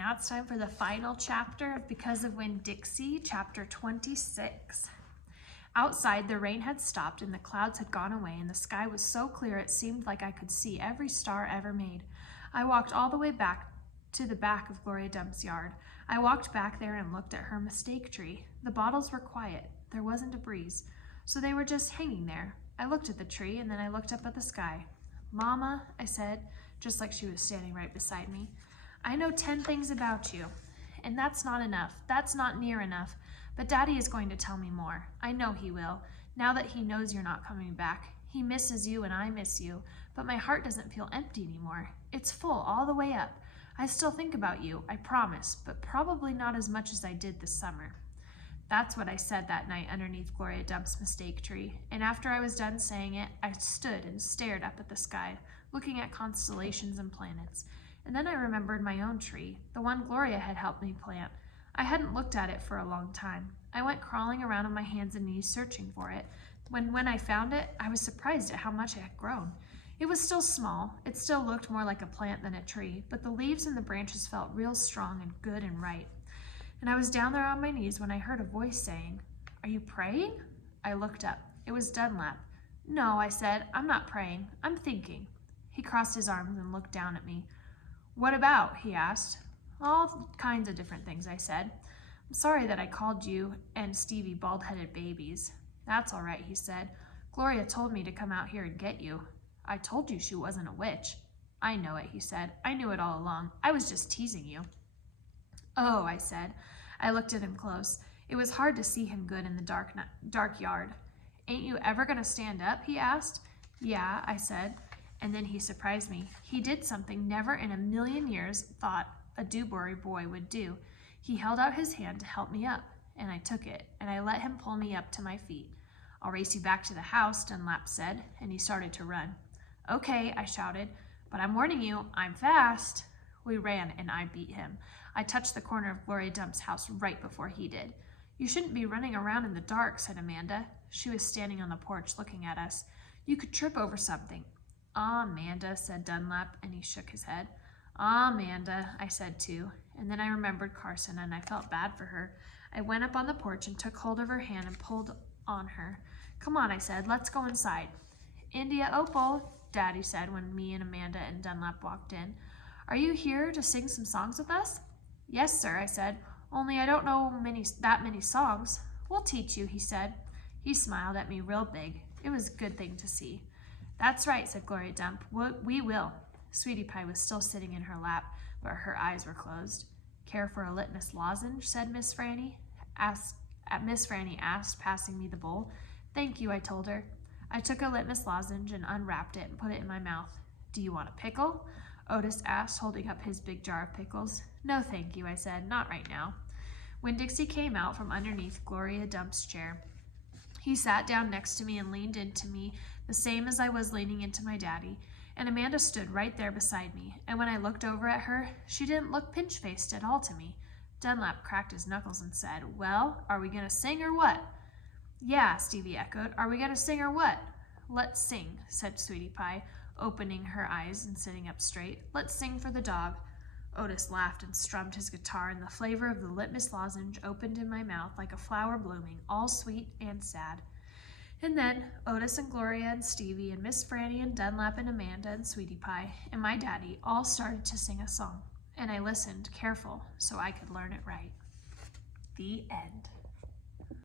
now it's time for the final chapter of Because of Winn, Dixie, chapter 26. Outside, the rain had stopped and the clouds had gone away, and the sky was so clear it seemed like I could see every star ever made. I walked all the way back to the back of Gloria Dump's yard. I walked back there and looked at her mistake tree. The bottles were quiet. There wasn't a breeze, so they were just hanging there. I looked at the tree, and then I looked up at the sky. "Mama," I said, just like she was standing right beside me, "I know 10 things about you, and that's not enough. That's not near enough. But Daddy is going to tell me more. I know he will, now that he knows you're not coming back. He misses you and I miss you, but my heart doesn't feel empty anymore. It's full all the way up. I still think about you, I promise, but probably not as much as I did this summer." That's what I said that night underneath Gloria Dump's mistake tree, and after I was done saying it, I stood and stared up at the sky, looking at constellations and planets. And then I remembered my own tree, the one Gloria had helped me plant. I hadn't looked at it for a long time. I went crawling around on my hands and knees searching for it. When I found it, I was surprised at how much it had grown. It was still small. It still looked more like a plant than a tree, but the leaves and the branches felt real strong and good and right. And I was down there on my knees when I heard a voice saying, "Are you praying?" I looked up. It was Dunlap. "No," I said, "I'm not praying. I'm thinking." He crossed his arms and looked down at me. "What about?" he asked. "All kinds of different things," I said. "I'm sorry that I called you and Stevie bald-headed babies." "That's all right," he said. "Gloria told me to come out here and get you." "I told you she wasn't a witch." "I know it," he said. "I knew it all along. I was just teasing you." "Oh," I said. I looked at him close. It was hard to see him good in the dark yard. "Ain't you ever going to stand up?" he asked. "Yeah," I said. And then he surprised me. He did something never in a million years thought a Dewberry boy would do. He held out his hand to help me up, and I took it, and I let him pull me up to my feet. "I'll race you back to the house," Dunlap said, and he started to run. "Okay," I shouted, "but I'm warning you, I'm fast." We ran, and I beat him. I touched the corner of Gloria Dump's house right before he did. "You shouldn't be running around in the dark," said Amanda. She was standing on the porch looking at us. "You could trip over something." "Aw, Amanda," said Dunlap, and he shook his head. "Aw, Amanda," I said too, and then I remembered Carson, and I felt bad for her. I went up on the porch and took hold of her hand and pulled on her. "Come on," I said, "let's go inside." "India Opal," Daddy said when me and Amanda and Dunlap walked in. "Are you here to sing some songs with us?" "Yes, sir," I said, "only I don't know that many songs." "We'll teach you," he said. He smiled at me real big. It was a good thing to see. "That's right," said Gloria Dump. We will." Sweetie Pie was still sitting in her lap, but her eyes were closed. "Care for a litmus lozenge?" said Miss Franny. Miss Franny asked, passing me the bowl. "Thank you," I told her. I took a litmus lozenge and unwrapped it and put it in my mouth. "Do you want a pickle?" Otis asked, holding up his big jar of pickles. "No, thank you," I said. "Not right now." When Dixie came out from underneath Gloria Dump's chair, he sat down next to me and leaned into me the same as I was leaning into my daddy, and Amanda stood right there beside me, and when I looked over at her, she didn't look pinch-faced at all to me. Dunlap cracked his knuckles and said, "Well, are we going to sing or what?" "Yeah," Stevie echoed. "Are we going to sing or what?" "Let's sing," said Sweetie Pie, opening her eyes and sitting up straight. "Let's sing for the dog." Otis laughed and strummed his guitar, and the flavor of the litmus lozenge opened in my mouth like a flower blooming, all sweet and sad. And then Otis and Gloria and Stevie and Miss Franny and Dunlap and Amanda and Sweetie Pie and my daddy all started to sing a song, and I listened careful so I could learn it right. The end.